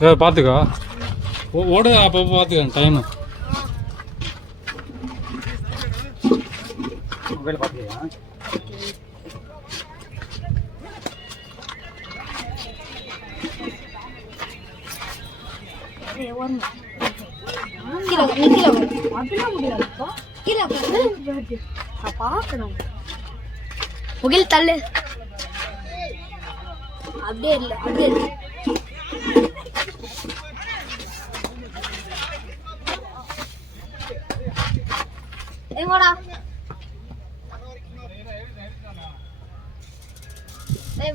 பார்த்துக்கோ ஓடு அப்போ பார்த்துக்க டைமு மொபைல் பார்த்துக்கியா முகில் தள்ளு அப்படியே இல்ல அப்படியே எங்கடா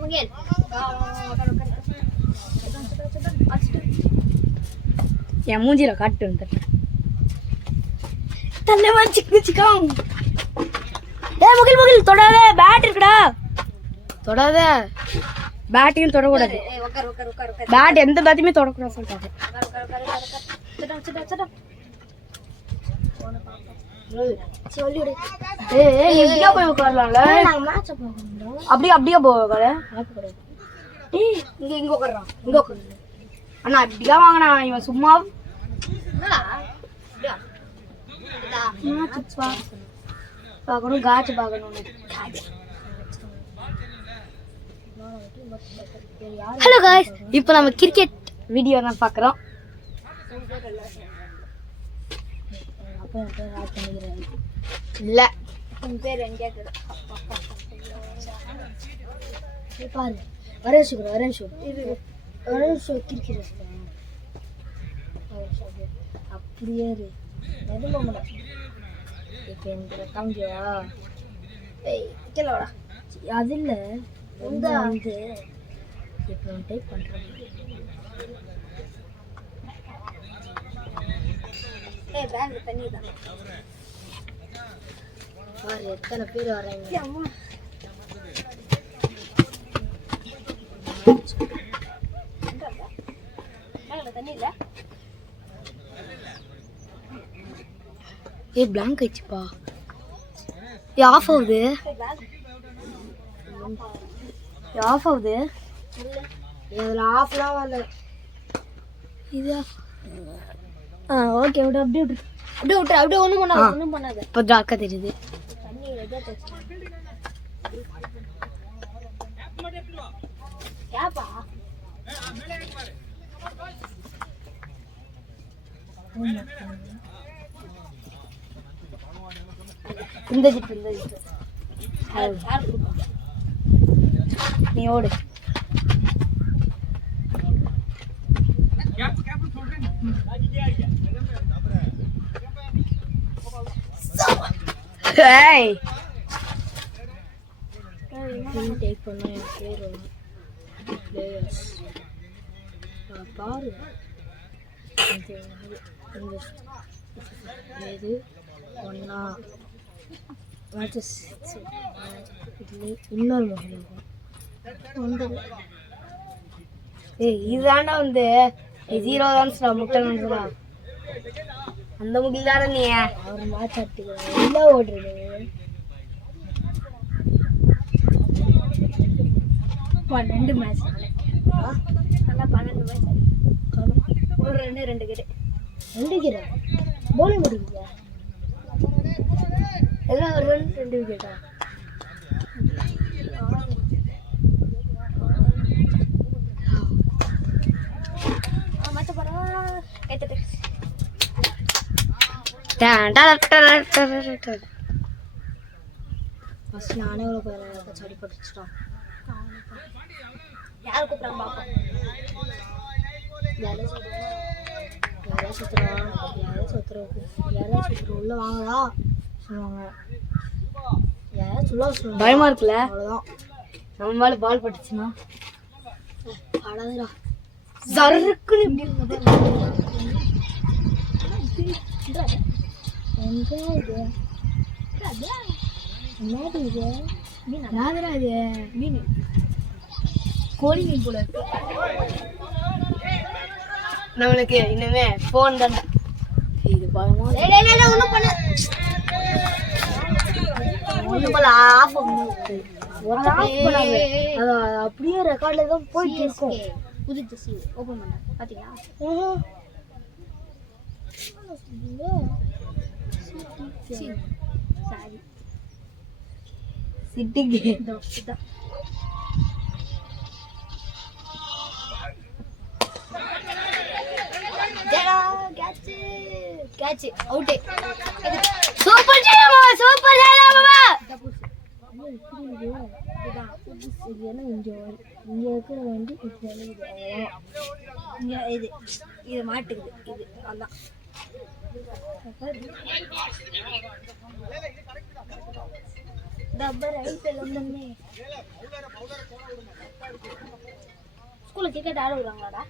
முகில் என் மூஞ்சில காட்டு வந்துட்டேன் தள்ளமா சிக்காம் முகில் முகில் தொடாத பேட் இருக்குடா தொடாத பேட்டையும் தொடக்கூடாது பேட் எந்த பேட்டையுமே தொடக்கூடாது சொல்லிட்டாங்க போய் உட்காரலாம்ல அப்படியே அப்படியே போக இங்க இங்க உட்காடுறான் இங்க உட்காரு அண்ணா இப்படிதான் வாங்கினா இவன் சும்மா பார்க்கணும் காட்சி பார்க்கணும் ஹலோ காய்ஸ் இப்போ நம்ம கிரிக்கெட் வீடியோ தான் பார்க்குறோம் இல்லை பேர் பாரு வரேன் கிரிக்கெட் அப்படியே இப்போ இந்த காமிக்கவா கேளவாடா அது இல்லை வந்து இப்போ நான் டைப் பண்ணுறேன் பேங்க் தண்ணி தான் பாரு எத்தனை பேர் வராங்க தண்ணி இல்லை ஏ பிளாங்க் ஆயிடுச்சுப்பா ஏ ஆஃப் ஆகுது ஆஃப் ஆகுது இதில் ஆஃப்லாம் வரல இது ஓகே விடு அப்படியே விட்டு அப்படியே விட்டு அப்படியே ஒன்றும் பண்ணாது இப்போ டாக்கா தெரியுது ஏப்பா இந்த ஜிப்பு நீ ஓடு பாரு இது ஒன்னா இன்னொரு மொபைல் இதுதாண்டா வந்து 0 தான் முட்டை நினைச்சா அந்த முகில் தானே நீ அவர் மேட்ச் ஆட்டுக்க எல்லாம் ஓடுறது 12 மேட்ச் நல்லா 12 மேட்ச் ஒரு 2 கீரை 2 கீரை போலிங் போடுவீங்க எல்லாம் ஒரு 2 விக்கெட்டா ஃபர்ஸ்ட் நானே எவ்வளோ பேர் சடி படிச்சிட்டோம் யார் கூப்பிட்றாங்க பாப்போம் யாரே சுத்துறோம் உள்ள வாங்கடா சொல்லுவாங்க யாரே சொல்ல பயமா இருக்குல்ல அவ்வளோதான் நம்ம மேலே பால் பட்டுச்சுன்னா அடாதுடா சருக்குன்னு இப்படி கோழி மீன் போல இருக்கு நம்மளுக்கு இனிமே போன் தான் இது பயமா அப்படியே ரெக்கார்ட்ல தான் போயிட்டு இருக்கோம் புது ஜெர்சி ஓப்பன் பண்ண பார்த்தீங்களா? சாரி சிட்டிக்கு இதான் கேட்ச் அவுட். சூப்பர் ஜெயமா, சூப்பர் ஜெயமா. இதுதான் இது என்ன இங்கே இருக்கிற வந்து இங்கே இது மாட்டுக்குது. இது அதான் டப்பர் ஐபிஎல் வந்தோடனே ஸ்கூலில் கிரிக்கெட் ஆட விடுறாங்களாடா?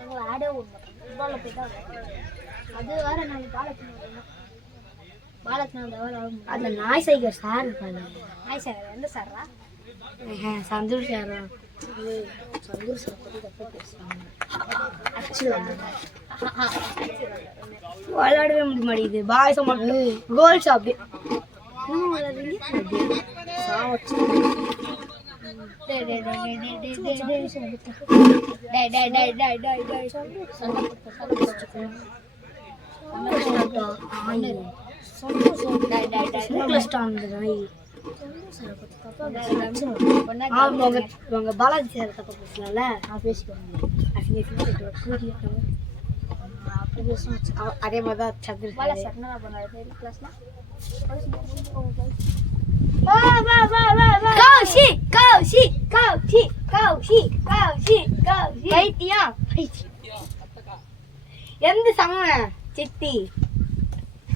எங்களை ஆடவே விட மாட்டாங்க. ஃபுட்பாலில் போய் தான் அது வேறு நாங்கள் அந்த நாய் சைக்கிள் சார் இருப்பாங்க. நாய் சார் எந்த சாரா? சந்தூர் சார். சந்தூர் சார் பற்றி தப்பாக பேசுவாங்க. விளையாடவே முடிய மாட்டேங்குது. பாய்ஸ் மட்டும் கோல்ஸ் அப்படி பாலாஜி சார் தப்பா பேசலாம்ல, நான் பேசிக்கோங்க. அதே மாதிரிதான் சந்திர எந்த சம சித்தி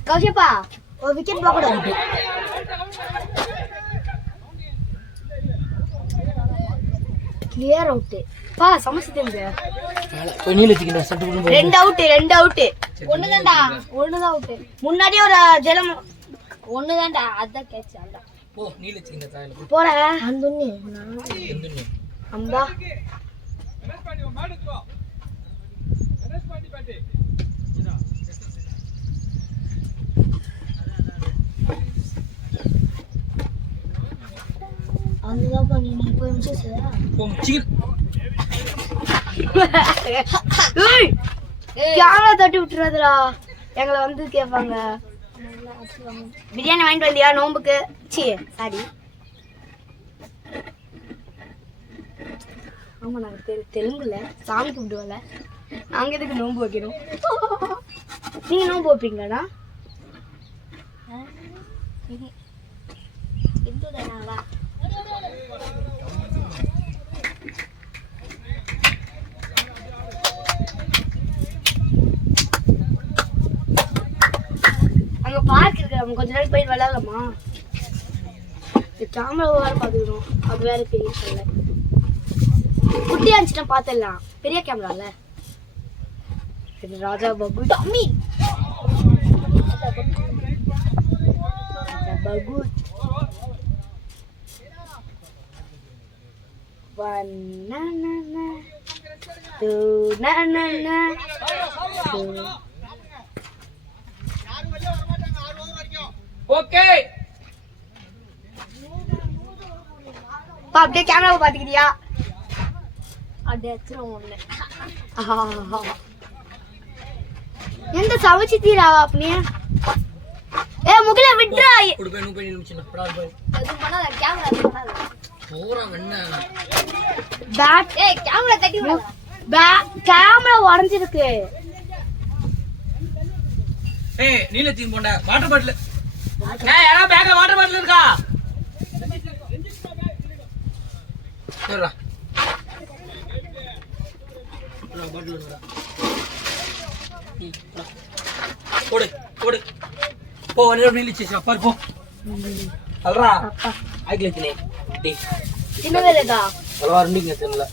கௌஷப்பா ஒரு விக்கெட் போக கூடாது. கிளியர் அவுட் பா சமச்சிட்டேங்க. ரெண்டு அவுட் ஒண்ணுதான்டா, ஒண்ணுதான் அவுட். முன்னாடியே ஒரு ஜலம் ஒண்ணுதான்டா, அதான் கேட்ச். அதான் ஓ நீல வச்சிங்க தாயில போற அந்துண்ணி அம்பா அதுதான் பண்ணி நீ போய் முடிச்சா போம்ச்சி கேமரா தட்டி விட்டுறாதடா. எங்களை வந்து கேட்பாங்க பிரியாணி வாங்கிட்டு வந்தியா நோம்புக்கு? சாரி ஆமா நாங்க தெலுங்குல சாமி கும்பிடுவோம்ல, நாங்க எதுக்கு நோம்பு வைக்கிறோம்? நீங்க நோம்பு வைப்பீங்களாடா? இந்துதானாவா? அங்க பார்க் இருக்கு, நம்ம கொஞ்ச நேரம் போய் விளையாடலாமா? கேமரா வேற பாத்துக்கணும், அது வேற பெரிய சொல்ல. குட்டியா இருந்துச்சுன்னா பாத்துடலாம், பெரிய கேமரால. ராஜா பகு டம்மி பகு 1 na na na 2 na na na 2. Okay பா அப்படியே கேமராவை பாத்துக்கிறியா? அப்படியே ஒண்ணு எந்த சமைச்சு தீராவா அப்படியே? ஏ முகில விட்றா குடு போய் போய் நிமிஷம் படாது போய் எது பண்ணாத கேமரா பண்ணாத போறா என்ன பேக். ஏய் கேமரா தட்டி விடு. கேமரா உடைஞ்சிருக்கு. ஏய் நீலத்தி போண்ட வாட்டர் பாட்டில். ஏய் யாரா பேக்ல வாட்டர் பாட்டில் இருக்கா? ஏறா நான் பாட்டில் இருக்கா? ஓடு ஓடு போ நீ நீலச்சி பாரு போ அல்ரா ஆயிக்கலத்தினே டேய் என்ன வேலைடா? அல்வா ரெண்டுங்க தெரியல.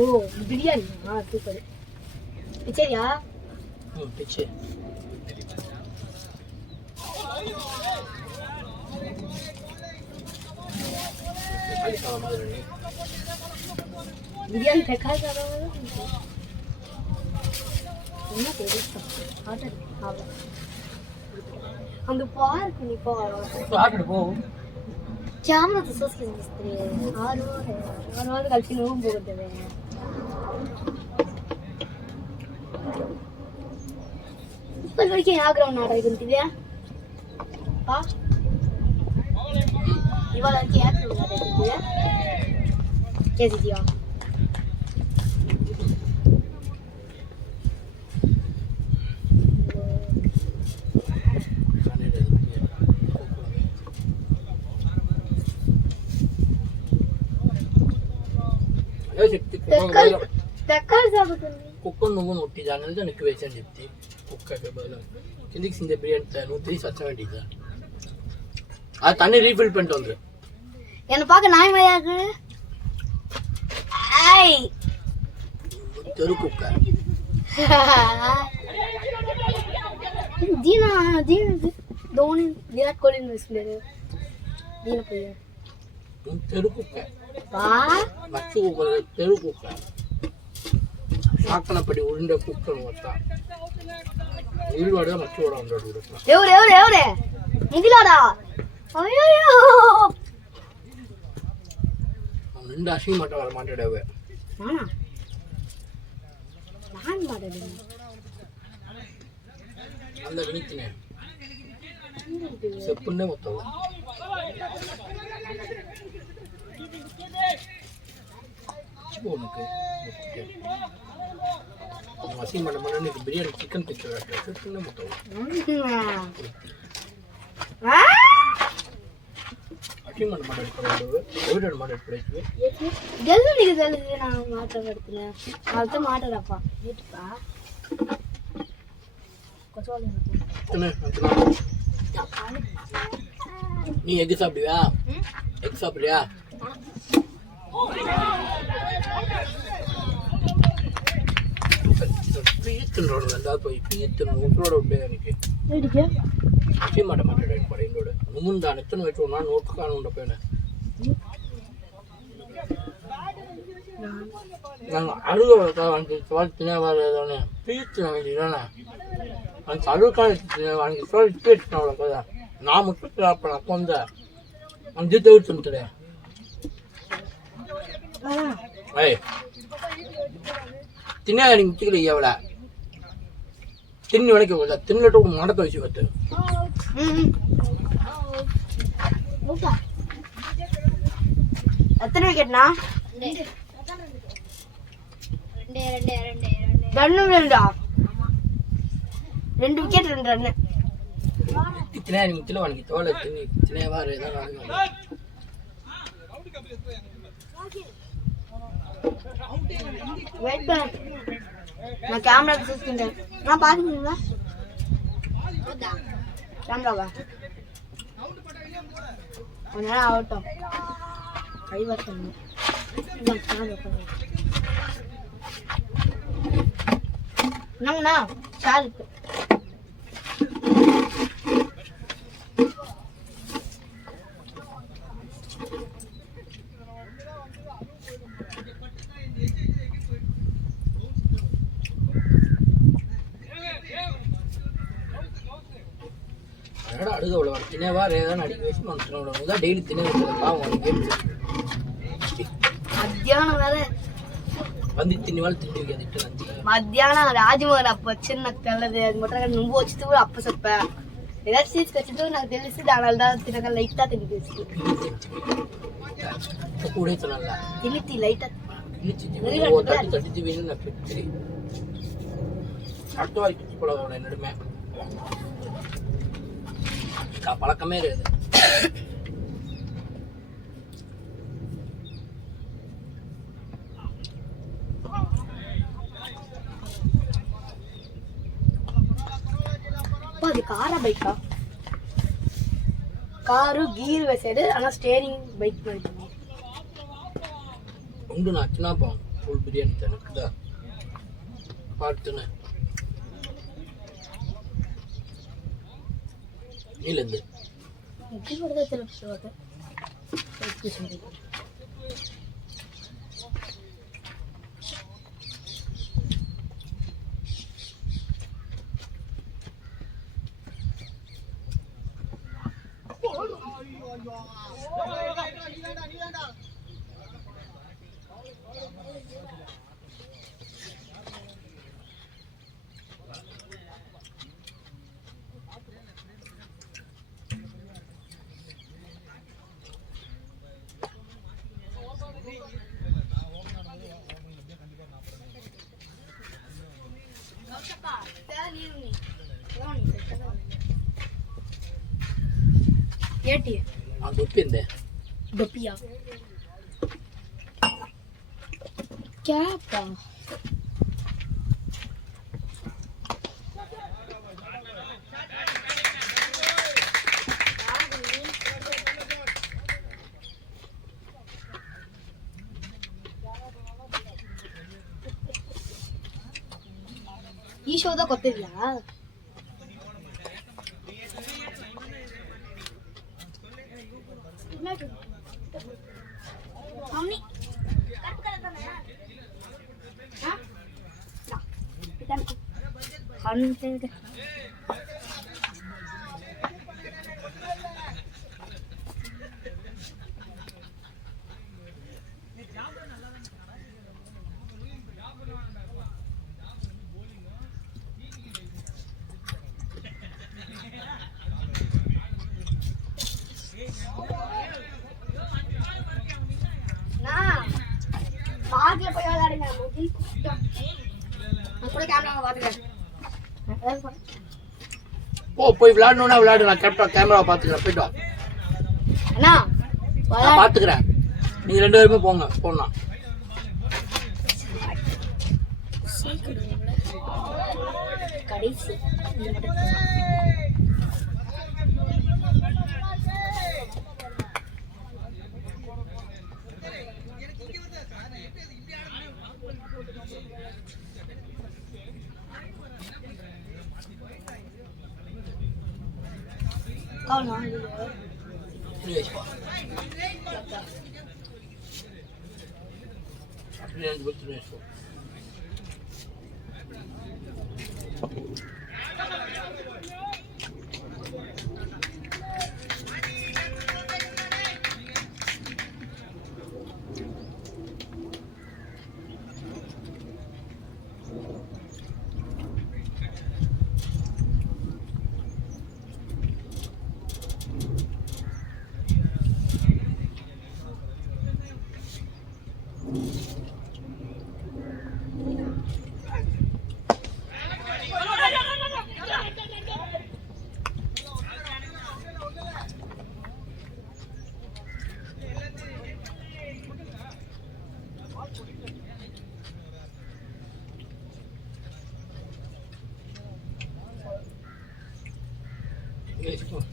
ஓ பிரியாணி சூப்பர். பிச்சையா? பிச்சை பிரியாணி பேக்காக என்ன தெரியும் அந்த பார்க் நீ போ ஆட்டு போ ಕ್ಯಾಮ್ರಾ ತೋರಿಸ್ತೀನಿ 6 ವಾರ ಕಲ್ಸಿ ನೋವು ಹೋಗುತ್ತವೆ ಇಪ್ಪತ್ತವರೆಗೆ ಯಾವ ಗ್ರೌಂಡ್ ಆಡೋದಂತಿದ್ಯಾ ಇವಾಗ ಯಾವ ಗ್ರೌಂಡ್ ಆಡೋದಂತಿದ್ಯಾ ಕೇಳಿದ್ಯಾ కుక్కను నువ్వు నొట్టి దాని నీకు వేసాను చెప్తే కుక్క కిందికి సిందే బిర్యానీ నువ్వు తిరిగి సచ్చ வேண்டியது அது தண்ணி ரீஃபில் பண்ணிட்டு வந்துரு என்ன பார்க்க நாய் மாதிரியாக்கு ஐய் தெரு குக்க தீனா தோனி விராட் கோலி பேசுறாரு தீனா போய் தெரு குக்க பா மச்சு குக்க தெரு குக்க சாக்கனப்படி உருண்டை குக்கன்னு வச்சா உருவாட மச்சோட வந்துடுது ఎవరే ఇదిలాడా అయ్యో నిండా అసీమట వర మాట్లాడేవే நான் మాట్లాడు అంద వినితినే చెప్పుండే మొత్తం చిపోనుకు అసీమట మన నీకు బిర్యానీ చికెన్ పిక్చర్ చెప్పుండే మొత్తం అసీమట మాట్లాడుకోవాలి ఎవరు మాట్లాడుకోవాలి జల్దీ నీకు తెలిసి నా మాట్లాడుతున్నా వాళ్ళతో మాట్లాడప్పా నీటిపా நீ எக் சாப்பிடுவியா எக் சாப்பிடுறியா போய் பீத்தணும் உங்களோட விட்டு எனக்கு செய்ய மாட்ட மாட்டேன் என்னோட முந்தா எத்தனை வச்சு நான் நோட்டு காணும் போயின நாங்கள் அழுக வாழ்த்தினா வரதானே பீத்து வாங்கிட்டானே அந்த அழுக்கான வாங்கி சொல்லி பேசினேன் அவ்வளோ நான் மட்டும் அப்போ நான் கொண்ட அஞ்சு தவிர்த்து ஏய் தின்னா நீங்க முச்சிக்கல எவ்வளோ தின்னு வளைக்க தின்னுட்டு மடத்தை வச்சு வச்சு எத்தனை விக்கெட்னா ரெண்டு விக்கெட் 2 ரன் இத்தனை நீங்க கிலோ வாங்கி தோலை தின்னி இத்தனை வாரம் ஏதாவது வெயிட் பண்ண நான் கேமரா வச்சிருக்கேன் நான் பாத்துக்கீங்களா கேமராவா கொஞ்ச நேரம் ஆகட்டும் கை வரணும் என்னங்கண்ணா ஷாலுக்கு அழுக அவ்வளோ தினவா ஏதாவது அடிக்க வச்சு மனுஷனோட டெய்லி தின மத்தியானம் வேற வந்து தின்னிவாள் திண்டி வைக்காது மத்தியானம் ராஜ்மோகன் அப்போ வச்சு నాకు తెల్లది అది మొత్తం నువ్వు వచ్చితే కూడా అప్ప చెప్పా ఏదాచి తీసుకొచ్చిட்டு నాకు తెలిసి దానివల్ల తినక లైట్ తినిపిస్తు కూడా తినాల తినితి లైట్ தட்டி வேணும் நான் பெற்று அடுத்த வாய்க்கு போட என்னடுமே பழக்கமே இருக்குது అది కారా బైకా కారు గీర్ వేసాడు అలా స్టీరింగ్ బైక్ పడుతుంది ఉండు నా చిన్న బాగుంది ఫుల్ బిర్యానీ తనకుదా పాడుతున్నా నీళ్ళంది ముగ్గు పడితే తెలుసు ఏటి ఆ దొప్పిందే దొప్పియా क्या पा ಈ ಶೋದ ಗೊತ್ತಿಲ್ಲ ಮಮ್ಮಿ ಕಟ್ ಕರೆತಾನೆ ಹಾ ಇದನ್ನ ಹಂತೆ பாக்கல போய் விளையாடுங்க மொபைல் நான் கூட கேமராவை பாத்துக்கிறேன் போய் விளையாடணும்னா விளையாடு நான் கேமராவை பாத்துக்கிறேன் போயிட்டு வா அண்ணா நான் பாத்துக்கிறேன் நீங்க 2 பேருமே போங்க போனா கடைசி Kau nak? Yes, Pak. Ini yang betul ni, Pak. Yes, Pak.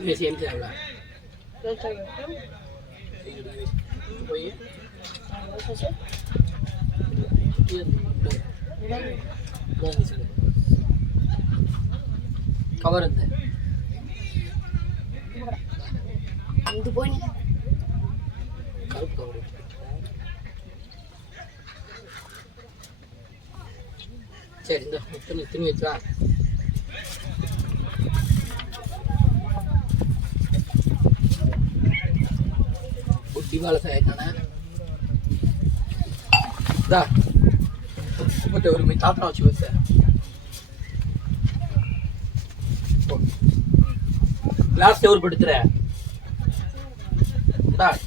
Ini siapa yang lah? Boleh? Cover ada. Itu poin. Cover. Cek dah, itu lah. Dibalas saya kana. Dah. Betul betul minta apa cuba saya. Glass और बढ़ते रहे. dah.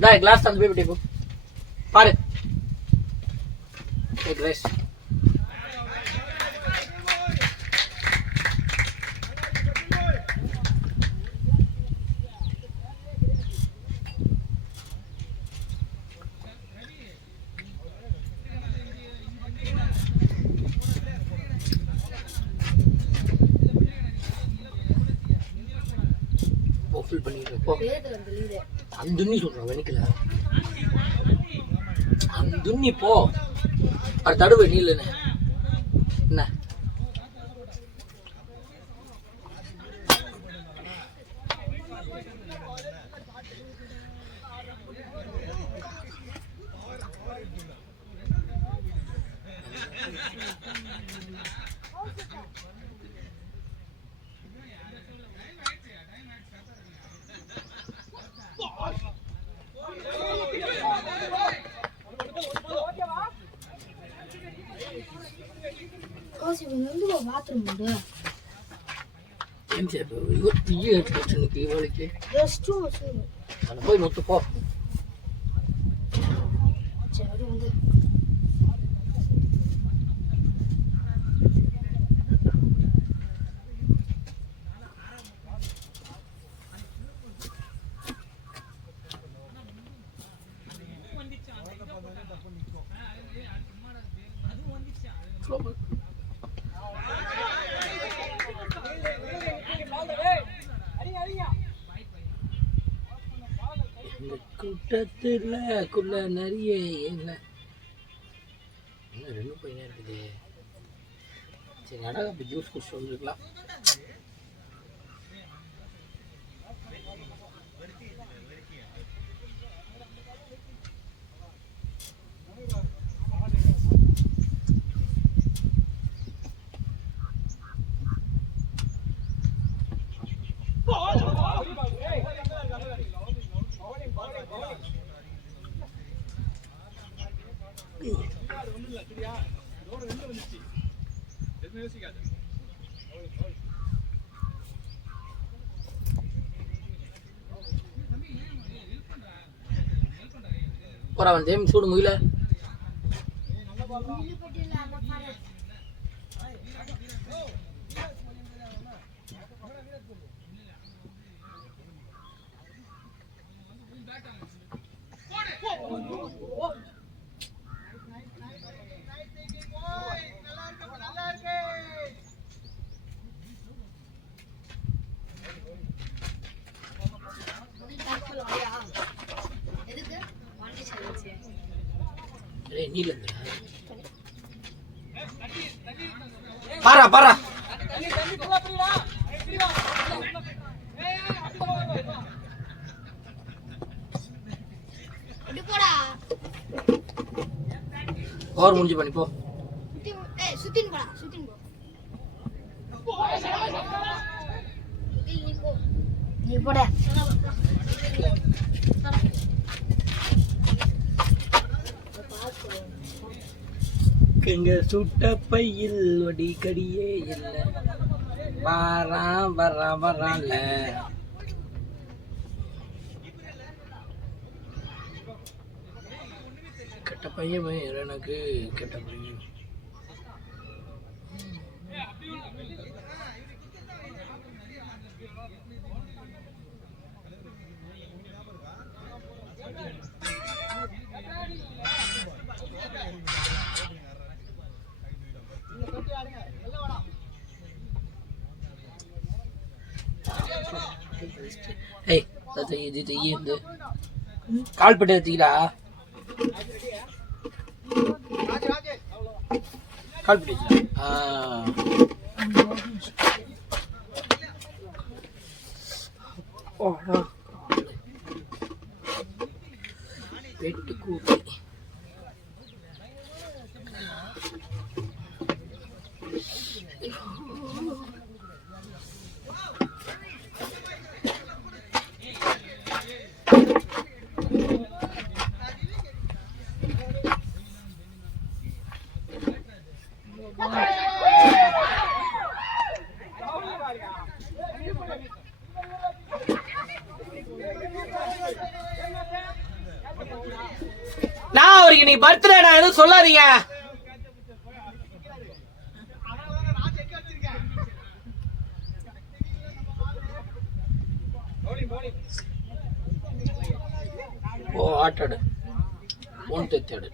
Class அந்த போய் விட்டு பாரு class full பண்ணிடுறேன் அந்துண்ணி சொல்றேன் வெனிக்கல அந்துண்ணி போ அது தடுவை நீ இல்லைன்னு என்ன பாத்ரூம் போய் முத்து போ கூட்டத்துல குள்ள நிறைய என்ன இன்னும் 2 பையனா இருக்குது சரி அடா அப்படி ஜூஸ் குடிச்சு வந்துருக்கலாம் போறா வந்து சூடு முயில நீல பாரா பாரா और मुझे बनी पो ए सुतिन पो ये पड़ा எங்க சுட்ட பையில் ஒடி கடியே இல்ல வரான்ல கெட்ட பையன் எனக்கு கெட்ட பையன் ஏய் தத்த இது இந்த கால் பட்டு எடுத்தீங்களா கால் பட்டு வெட்டு கூட்டி நான் அவருக்கு இன்னைக்கு பர்த்டே, நான் எதுவும் சொல்லாதீங்க. ஓ ஆட்டாடு ஃபோன் தெத்தாடு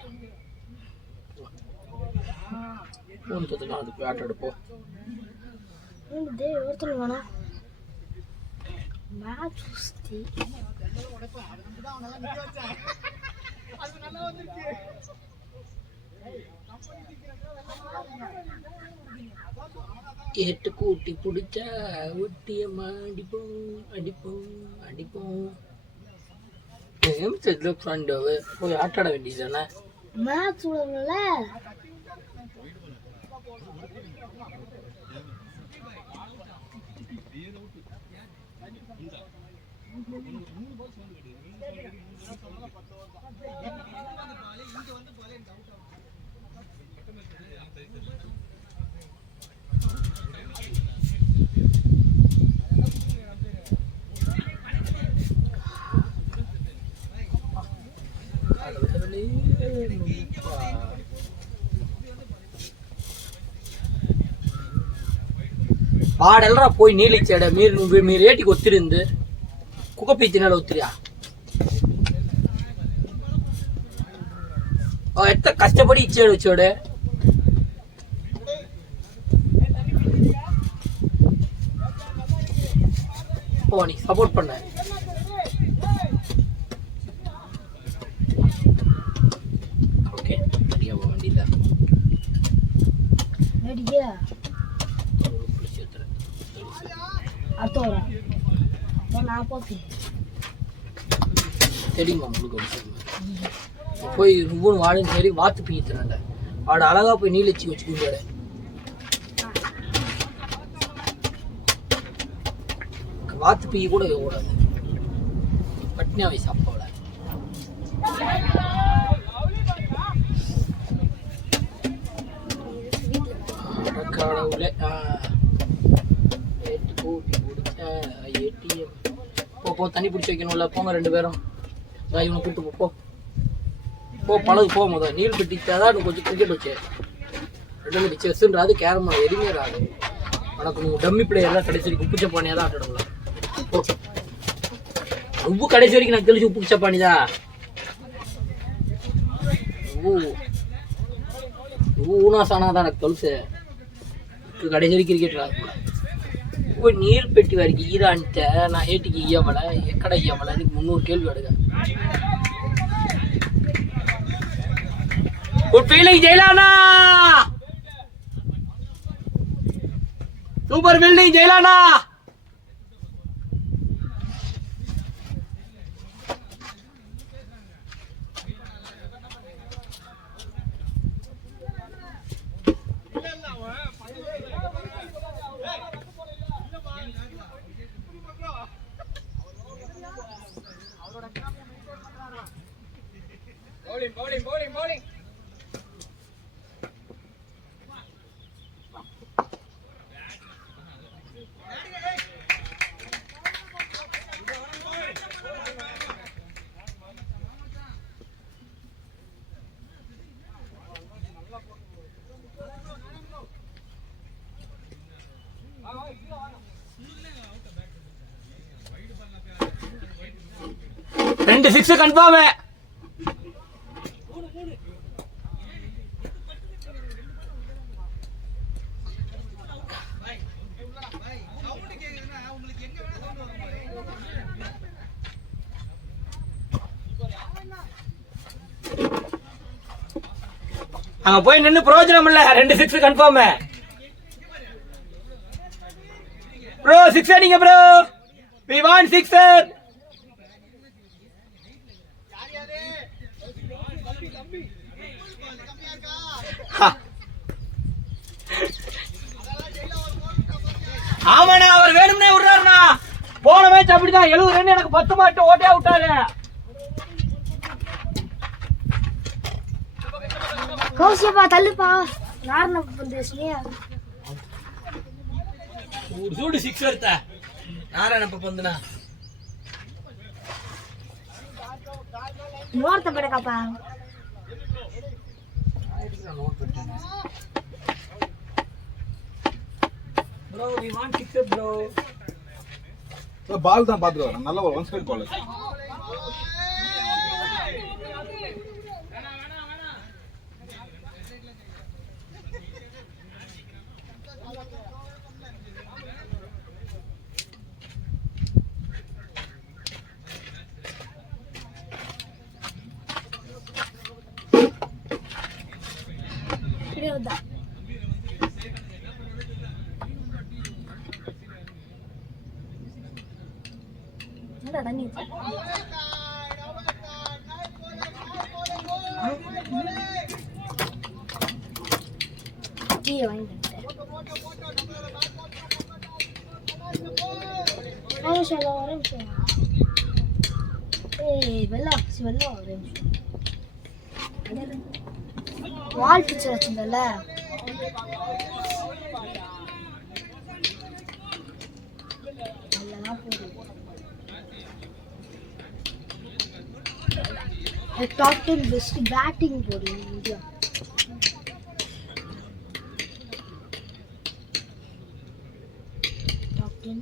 ஃபோன் தெத்துனா அது போய் ஆட்டாடு போ. எட்டு கூட்டி பிடிச்சா ஒட்டியம்மா அடிப்போம் அடிப்போம் அடிப்போம். போய் ஆட்டாட வேண்டியதானே. மேட்ச் விடல వాడెల్లరా పోయి నీళ్ళు ఇచ్చాడా? మీరు రేటికి ఒత్తిరింది కుక్క పీచినాడు ఒత్తిరియా? ఎంత కష్టపడి ఇచ్చాడు వచ్చాడే. நீ சப்போர்ட் பண்ண. ஓகே ரெடியா போக வேண்டியதா? ரெடியா அத்தோரா நான் போத்தி தெரியுமா உங்களுக்கு ஒரு விஷயம்? போய் மூணு வாடும் சரி வாத்து பீத்துறாங்க. வாட அழகா போய் நீலச்சி வச்சுக்கிட்டாரு. வாத்து பீ கூட கூடாது, பட்னியா வயசு அப்பாவோட. கடவுளே போ தண்ணி பிடிச்சி வைக்கணும்ல. போங்க ரெண்டு பேரும். இவனை கூப்பிட்டு போ போ பழகு போ. முதல் நீர் பிடிச்சாதான் கொஞ்சம் கிரிக்கெட் வச்சு ரெண்டு செஸ்ன்றாது கேரம் எதுவுமே ராது. உனக்கு நீங்கள் டம்மி பிளேயர்லாம் கடைசி வரைக்கும் உப்பு சப்பானியாக தான் ஆட்டணுங்களா? உப்பு கடைசி வரைக்கும் நான் தெளிச்சு உப்பு சப்பானிதா. ஊனாசானாதான் எனக்கு தொலுசு கடைசி வரைக்கும் கிரிக்கெட் ராது. போய் நீர் பெட்டி வரைக்கும் ஈரான்ட்ட நான் ஏட்டிக்கு ஈயமலை எக்கடை ஈயமலை 300 கேள்வி அடுங்க. ஒரு ஃபீலிங் ஜெயிலானா, சூப்பர் ஃபீல்டிங் ஜெயிலானா. Bowling. ரெண்டு 6 கன்ஃபார்ம். அங்க போய் நின்னு பிரயோஜனம் இல்ல. 2 6 கன்ஃபார்ம் ப்ரோ. 6 அடிங்க ப்ரோ. we want 6. ஆமாண்ணா, அவர் வேணும்னே விடுறாருண்ணா. போன மேட்ச் அப்படிதான் 70 ரன் எனக்கு 10 மாட்டு ஓட்டே விட்டாரு. கௌசியப்பா தள்ளுப்பா. நார்ன பந்தேஸ்னியா ஒரு சூடு 6 எடுத்த நாராயணப்ப பந்துனா நோர்த்த படக்காப்பா. நான் நோட் பண்ணிட்டேன். Bro we want ticket bro. Ball தான் பாத்துட்டு வரேன். நல்ல ஒன் ஸ்பீட் பால். இப்படியே தண்ணி டீயை வாங்கிட்டேன். ஒரு நிமிஷம் ஏய் வெள்ளா ஒரு நிமிஷம். வால் பிக்சர் வச்சிருந்தல டாப் 10 பெஸ்ட் பேட்டிங் போடு India. Top 10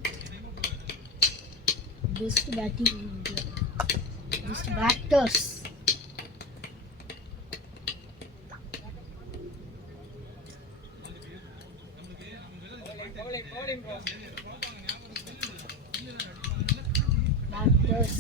best batting India. Best batters. Batters.